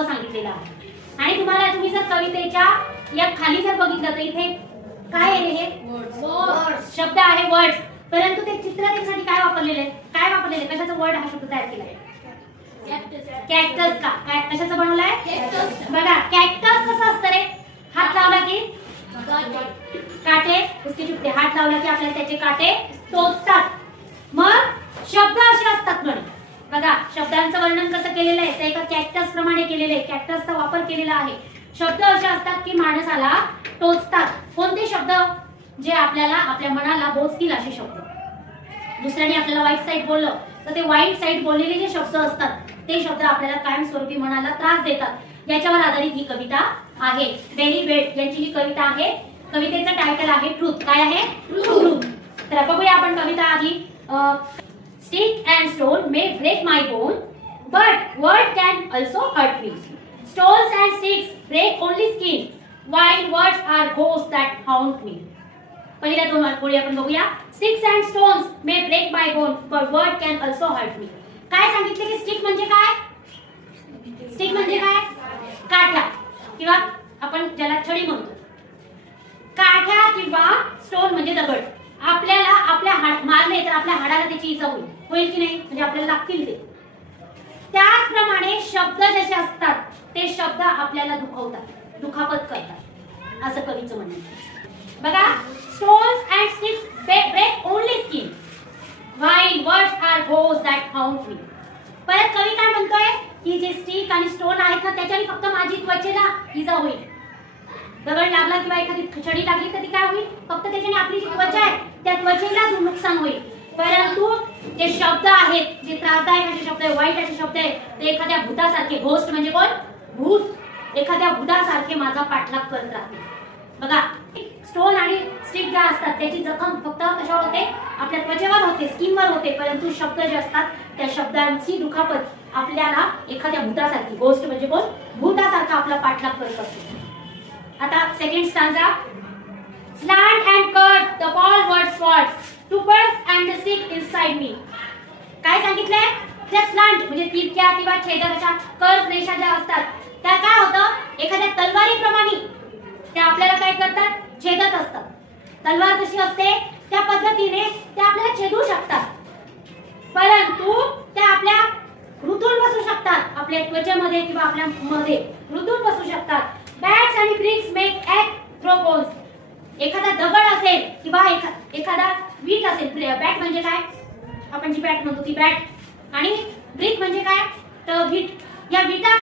महत्व सांगितलेलं आहे. आणि तुम्हाला तुम्ही जर कवितेच्या या खाली जर बघितलं तर इथे काय आहे, हे शब्द आहे वर्ड्स, परंतु ते चित्र त्यासाठी काय वापरलेले कशाचा वर्ड हा शब्द तयार केलाय? कॅक्टस का? काय कशाचं बनवलंय? बघा कॅक्टस कसं असतं रे? हात लावला की काटे उसके चुपते, हात लावला की आपल्याला त्याचे काटे टोचतात. मग शब्द असे असतात म्हणे. बघा शब्दांचं वर्णन कसं केलेलं आहे ते एका कॅक्टस प्रमाणे केलेलं आहे. कॅक्टसचा वापर केलेला आहे. शब्द असे असतात की माणसाला टोचतात. कोणते शब्द? जे आपल्याला आपल्या मनाला बोचतील असे शब्द. दुसऱ्याने आपल्याला वाईट साईड बोललं तर ते वाईट साईड बोललेले जे शब्द असतात ते शब्द आपल्याला कायमस्वरूपी मनाला त्रास देतात. याच्यावर आधारित ही कविता आहे. बेरी बेट यांची ही कविता आहे. कवितेचं टायटल आहे ट्रूथ. काय आहे? ट्रूथ. तर बघूया आपण कविता आधी. Stick and stone may break my bone but word can also hurt me. Stones and sticks break only skin while words are ghosts that haunt me. पहिल्या दोन ओळी आपण बघूया. Sticks and stones may break my bone but word can also hurt me. काय सांगितले की stick म्हणजे काय? स्टिक म्हणजे काय? काठ्या किंवा आपण ज्याला छडी म्हणतो. काठ्या किंवा स्टोन म्हणजे दगड. आपल्याला आपल्या मारले तर आपल्या हाडाला त्याची इजा होईल की नाही? म्हणजे आपल्याला लागतील ते. त्याचप्रमाणे शब्द जसे असतात ते शब्द आपल्याला दुखवतात, दुखापत करतात असं कवीचं म्हणणं आहे. बघा stones and sticks break only skin while words are ghost that haunt me. परत कवी काय म्हणतोय की जे स्टिक आणि स्टोन आहेत ना त्याच्याने फक्त माझी त्वचेला इजा होईल. दगड लागला किंवा एखादी छडी लागली तर ती काय होईल? फक्त त्याच्याने आपली जी त्वचा आहे त्या त्वचेला नुकसान होईल. परंतु जे शब्द आहेत, जे त्रासदायक असे शब्द आहे, वाईट असे शब्द आहे, ते एखाद्या भूतासारखे, घोस्ट म्हणजे कोण? भूत. एखाद्या भूतासारखे माझा पाठलाग करत राहते. बघा स्टोन आणि स्टिक ज्या असतात त्याची जखम फक्त कशावर होते? आपल्या त्वचेवर होते, स्किनवर होते. परंतु शब्द जे असतात त्या शब्दांची दुखापत आपल्याला एखाद्या भूतासारखी, घोस्ट म्हणजे कोण? भूतासारखा आपला पाठलाग करत असतो. आता second stanza. Slant and cut the forward swords to burst and the stick inside me. काय सांगितलंय? त्या स्लांट म्हणजे तिरक्या किंवा छेदक अशा कर्व रेषा ज्या असतात त्या काय होतं? एखाद्या तलवारीप्रमाणे त्या आपल्याला काय करतात? छेदत असतात. तलवार कशी असते? त्या पद्धतीने त्या आपल्याला छेदू शकतात. परंतु त्या आपल्या रुतून बसू शकतात. आपल्या त्वचेमध्ये किंवा आपल्या मध्ये रुतून बसू शकतात. बॅट्स आणि bricks make at throw bones. एखादा दगड असेल किंवा एखादा वीट असेल. बॅट म्हणजे काय? आपण जी बॅट म्हणतो ती बॅट. आणि ब्रिक म्हणजे काय? तर वीट. या विटा